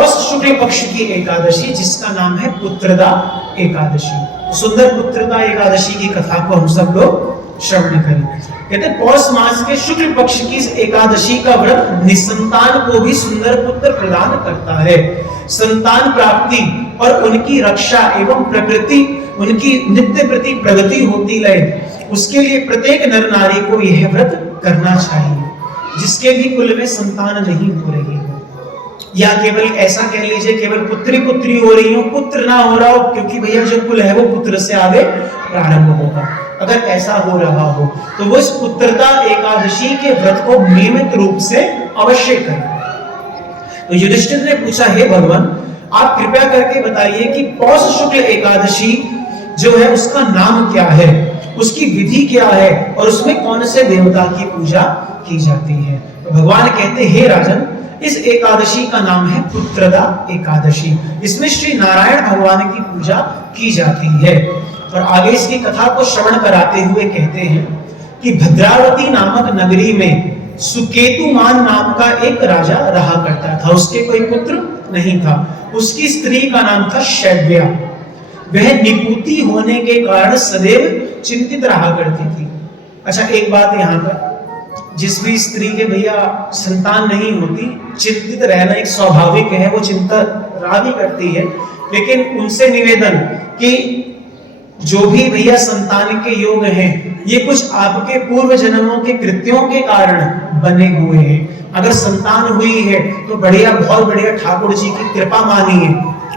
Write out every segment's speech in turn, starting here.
पौष शुक्ल पक्ष की एकादशी जिसका नाम है पुत्रदा एकादशी। सुंदर पुत्रदा एकादशी की कथा को हम सब लोग श्रवण करें। कहते हैं पौष मास के शुक्ल पक्ष की एकादशी का व्रत निसंतान को भी सुंदर पुत्र प्रदान करता है। संतान प्राप्ति और उनकी रक्षा एवं प्रकृति उनकी नित्य प्रति प्रगति होती रहे, उसके लिए प्रत्येक नर नारी को यह व्रत करना चाहिए। जिसके भी कुल में संतान नहीं हो रही हो, या केवल ऐसा कह लीजिए केवल पुत्री पुत्री हो रही हो, पुत्र ना हो रहा हो, क्योंकि भैया जो कुल है वो पुत्र से आगे प्रारंभ होगा। अगर ऐसा हो रहा हो तो वो इस पुत्रदा एकादशी के व्रत को नियमित रूप से अवश्य करें। तो युधिष्ठिर ने पूछा, हे भगवान आप कृपया करके बताइए कि पौष शुक्ल एकादशी जो है उसका नाम क्या है, उसकी विधि क्या है और उसमें कौन से देवता की पूजा की जाती है। तो भगवान कहते, हे राजन इस एकादशी का नाम है पुत्रदा एकादशी। इसमें श्री नारायण भगवान की पूजा की जाती है। और आगे इसकी कथा को श्रवण कराते हुए कहते हैं कि भद्रावती नामक नगरी में सुकेतुमान नाम का एक राजा रहा करता था। उसके कोई पुत्र नहीं था। उसकी स्त्री का नाम था शैव्या। वह निपुती होने के कारण सदैव चिंतित रहा करती थी। अच्छा एक बात यहाँ पर, जिस भी स्त्री के भैया संतान नहीं होती, चिंतित रहना एक स्वाभाविक है, वो चिंता रहा भी करती है। लेकिन उनसे निवेदन कि जो भी भैया संतान के योग हैं, ये कुछ आपके पूर्व जन्मों के कृत्यों के कारण बने हुए हैं। अगर संतान हुई है तो बढ़िया, बहुत बढ़िया, ठाकुर जी की कृपा मानिए,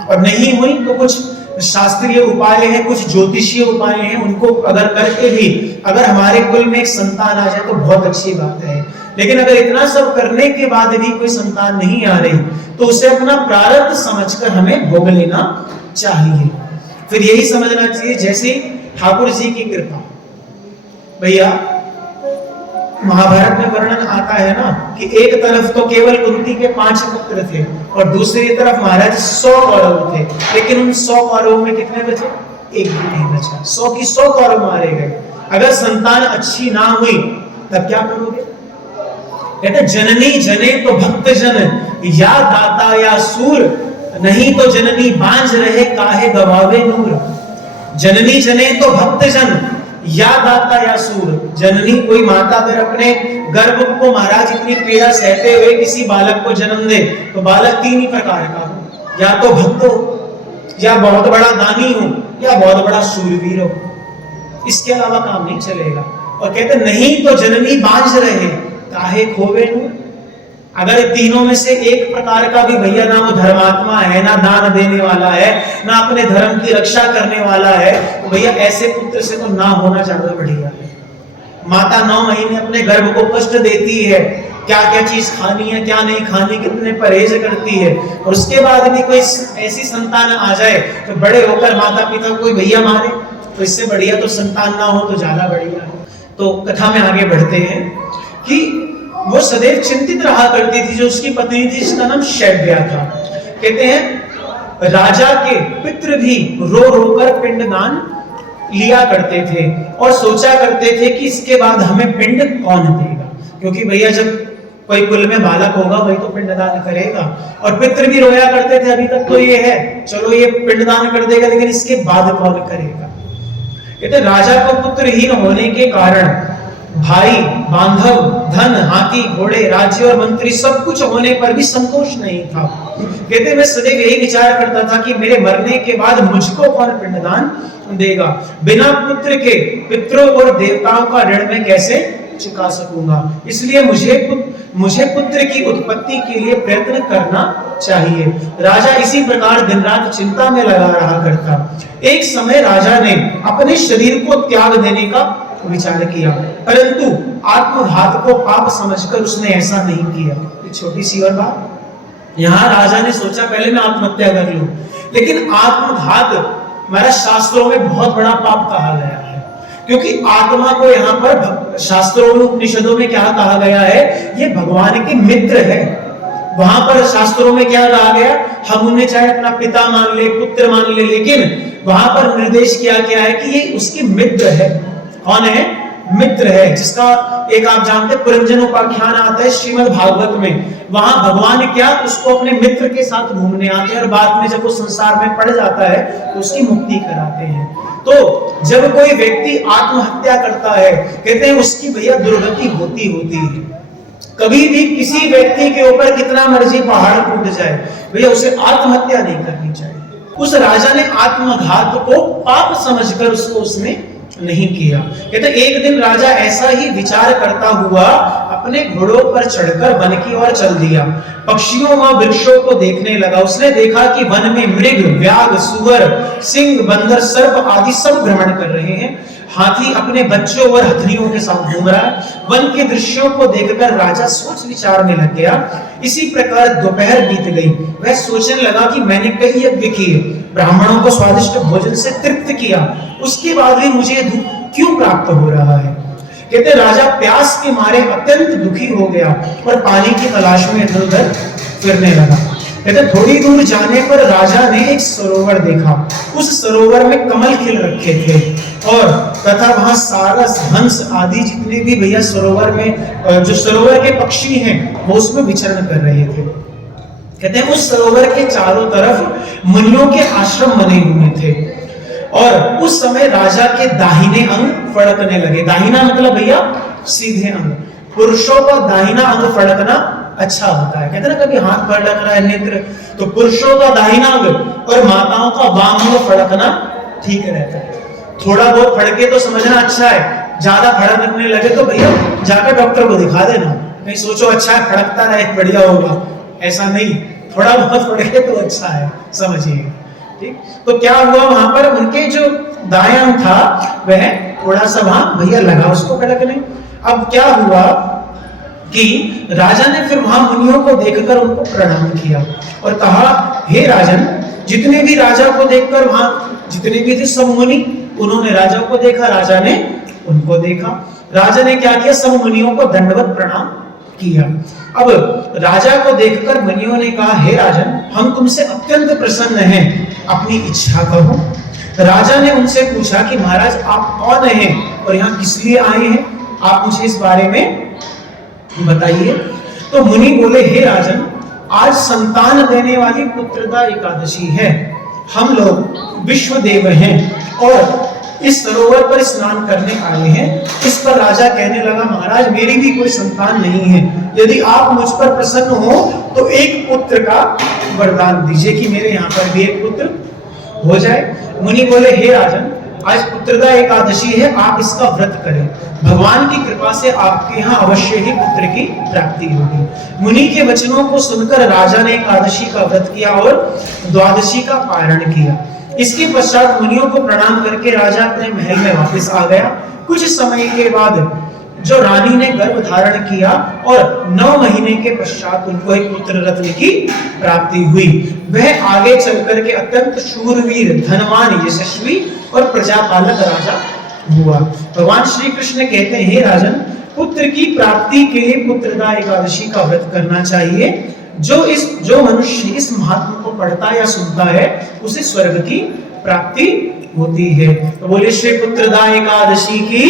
और नहीं हुई तो कुछ शास्त्रीय उपाय हैं, कुछ ज्योतिषीय उपाय हैं, उनको अगर करके भी अगर हमारे कुल में एक संतान आ जाए तो बहुत अच्छी बात है। लेकिन अगर इतना सब करने के बाद भी कोई संतान नहीं आ रही तो उसे अपना प्रारब्ध समझकर हमें भोग लेना चाहिए। फिर यही समझना चाहिए जैसे ठाकुर जी की कृपा, भैया महाभारत में वर्णन आता है ना कि एक तरफ तो केवल कुंती के 5 पुत्र थे और दूसरी तरफ महाराज 100 कौरव थे, लेकिन उन 100 कौरवों में कितने बचे? एक भी नहीं बचा। 100 की 100 कौरव मारे गए। अगर संतान अच्छी ना हुई तब क्या करोगे? कहते जननी जने तो भक्त जन, या दाता या सूर, नहीं तो जननी बांझ रहे काहे गवावे नूर। जननी जने तो भक्त जन, या दाता या सूर। जननी कोई माता अगर अपने गर्भ को महाराज इतनी पीड़ा सहते हुए किसी बालक को जन्म दे तो बालक 3 ही प्रकार का हो, या तो भक्त हो, या बहुत बड़ा दानी हो, या बहुत बड़ा शूरवीर हो। इसके अलावा काम नहीं चलेगा। और कहते नहीं तो जननी बांझ रहे काहे खोवे नूर। अगर तीनों में से एक प्रकार का भी भैया ना वो धर्मात्मा है, ना दान देने वाला है, ना अपने धर्म की रक्षा करने वाला है, तो भैया ऐसे पुत्र से तो ना होना ज्यादा बढ़िया है। माता 9 महीने अपने गर्भ को कष्ट देती है, क्या क्या चीज खानी है क्या नहीं खानी, कितने परहेज करती है, और उसके बाद भी कोई ऐसी संतान आ जाए तो बड़े होकर माता पिता कोई भैया मारे, तो इससे बढ़िया तो संतान ना हो तो ज्यादा बढ़िया है। तो कथा में आगे बढ़ते हैं कि वो सदैव चिंतित रहा करती थी। जो उसकी पत्नी थी जिसका नाम शैव्या था। कहते हैं राजा के पितृ भी रो रो कर पिंडदान लिया करते थे और सोचा करते थे कि इसके बाद हमें पिंड कौन देगा, क्योंकि भैया जब कोई कुल में बालक होगा वही तो पिंडदान करेगा। और पितृ भी रोया करते थे, अभी तक तो ये है, चलो ये पिंडदान कर देगा, लेकिन इसके बाद कौन करेगा। कहते राजा को पुत्रहीन होने के कारण भाई, बांधव, धन, हाथी, घोड़े, राज्य और मंत्री सब कुछ होने पर भी संतोष नहीं था। कहते मैं सदैव यही विचार करता था कि मेरे मरने के बाद मुझको कौन पिंडदान देगा। बिना पुत्र के पितरों और देवताओं का ऋण मैं कैसे चुका सकूंगा। इसलिए मुझे पुत्र की उत्पत्ति के लिए प्रयत्न करना चाहिए। राजा इसी प्रकार दिन रात चिंता में लगा रहा करता। एक समय राजा ने अपने शरीर को त्याग देने का विचार किया, परंतु आत्मघात को पाप समझकर उसने ऐसा नहीं किया। छोटी सी और बात, यहाँ राजा ने सोचा पहले मैं आत्महत्या कर लूं, लेकिन आत्मघात हमारा शास्त्रों में बहुत बड़ा पाप कहा गया है। क्योंकि आत्मा को यहाँ पर शास्त्रों में, उपनिषदों में क्या कहा गया है, ये भगवान के मित्र है। वहां पर शास्त्रों में क्या कहा गया, हम उन्हें चाहे अपना पिता मान ले, पुत्र मान ले, लेकिन वहां पर निर्देश किया गया है कि ये उसके मित्र है। कौन है? मित्र है, जिसका एक आप जानते हैं पुरंजन उपाख्यान आता है श्रीमद् भागवत में, वहां भगवान क्या उसको अपने मित्र के साथ घूमने आते हैं और बाद में जब वो संसार में पड़ जाता है तो उसकी मुक्ति कराते हैं। तो जब कोई व्यक्ति आत्महत्या करता है, कहते हैं उसकी भैया दुर्गति होती है। कभी भी किसी व्यक्ति के ऊपर कितना मर्जी पहाड़ टूट जाए, भैया उसे आत्महत्या नहीं करनी चाहिए। उस राजा ने आत्मघात को पाप समझकर उसको उसने नहीं किया। कहते एक दिन राजा ऐसा ही विचार करता हुआ अपने घोड़ों पर चढ़कर वन की ओर चल दिया। पक्षियों व वृक्षों को देखने लगा। उसने देखा कि वन में मृग, व्याघ, सुअर, सिंह, बंदर, सर्प आदि सब भ्रमण कर रहे हैं। हाथी अपने बच्चों और हथनियों के साथ घूम रहा है। वन के दृश्यों को देखकर राजा सोच विचार में लग गया। इसी प्रकार दोपहर बीत गई। वह सोचने लगा कि मैंने कई यज्ञ किए, ब्राह्मणों को स्वादिष्ट भोजन से तृप्त किया, उसके बाद भी मुझे दुख क्यों प्राप्त हो रहा है। कहते राजा प्यास के मारे अत्यंत दुखी हो गया और पानी की तलाश में इधर उधर फिरने लगा। कहते थोड़ी दूर जाने पर राजा ने एक सरोवर देखा। उस सरोवर में कमल खिल रखे थे और तथा वहां सारस, हंस आदि जितने भी भैया सरोवर में जो सरोवर के पक्षी हैं वो उसमें विचरण कर रहे थे। कहते हैं उस सरोवर के चारों तरफ मुनियों के आश्रम बने हुए थे और उस समय राजा के दाहिने अंग फड़कने लगे। दाहिना मतलब भैया सीधे अंग। पुरुषों का दाहिना अंग फड़कना अच्छा होता है। कहते ना कभी हाथ फड़क रहा है नेत्र, तो पुरुषों का दाहिना अंग और माताओं का वाम अंग फड़कना ठीक रहता है। थोड़ा बहुत फड़के तो समझना अच्छा है, ज्यादा फड़कने लगे तो भैया जाकर डॉक्टर को दिखा देना। नहीं सोचो अच्छा है फड़कता रहे बढ़िया होगा, ऐसा नहीं, थोड़ा बहुत फड़के तो अच्छा है, समझिए। ठीक, तो क्या हुआ वहां पर उनके जो दायां अंग था वह थोड़ा सा वहां भैया लगा उसको फड़कने। अब क्या हुआ कि राजा ने फिर वहां मुनियों को देखकर उनको प्रणाम किया और कहा हे राजन, जितने भी राजा को देखकर वहां जितने भी थे सब मुनि, उन्होंने राजा को देखा, राजा ने उनको देखा। राजा ने क्या किया, सब मुनियों को दंडवत प्रणाम किया। अब राजा को देखकर मुनियों ने कहा हे राजन, हम तुमसे अत्यंत प्रसन्न हैं, अपनी इच्छा कहो। राजा ने उनसे पूछा कि महाराज आप कौन हैं और यहाँ किस लिए आए हैं, आप मुझे इस बारे में बताइए। तो मुनि बोले हे राजन, आज संतान देने वाली पुत्रदा एकादशी है, हम लोग विश्वदेव हैं और इस सरोवर पर स्नान करने आए हैं। इस पर राजा कहने लगा महाराज मेरी भी कोई संतान नहीं है, यदि आप मुझ पर प्रसन्न हो तो एक पुत्र का वरदान दीजिए कि मेरे यहाँ पर भी एक पुत्र हो जाए। मुनि बोले हे राजन, आज पुत्रदा एकादशी है, आप इसका व्रत करें, भगवान की कृपा से आपके यहाँ अवश्य ही पुत्र की प्राप्ति होगी। मुनि के वचनों को सुनकर राजा ने एकादशी का व्रत किया और द्वादशी का पारण किया। इसके पश्चात मुनियों को प्रणाम करके राजा अपने महल में वापस आ गया। कुछ समय के बाद जो रानी ने गर्भ धारण किया और 9 महीने के पश्चात उनको एक पुत्र रत्न की प्राप्ति हुई। वह आगे चलकर के अत्यंत शूरवीर, धनवान, यशस्वी और प्रजापालक राजा हुआ। भगवान श्री कृष्ण कहते हैं हे राजन, पुत्र की प्राप्ति के लिए पुत्रदा एकादशी का व्रत करना चाहिए। जो मनुष्य इस महात्मा को पढ़ता या सुनता है उसे स्वर्ग की प्राप्ति होती है। तो बोले श्री पुत्रदा एकादशी की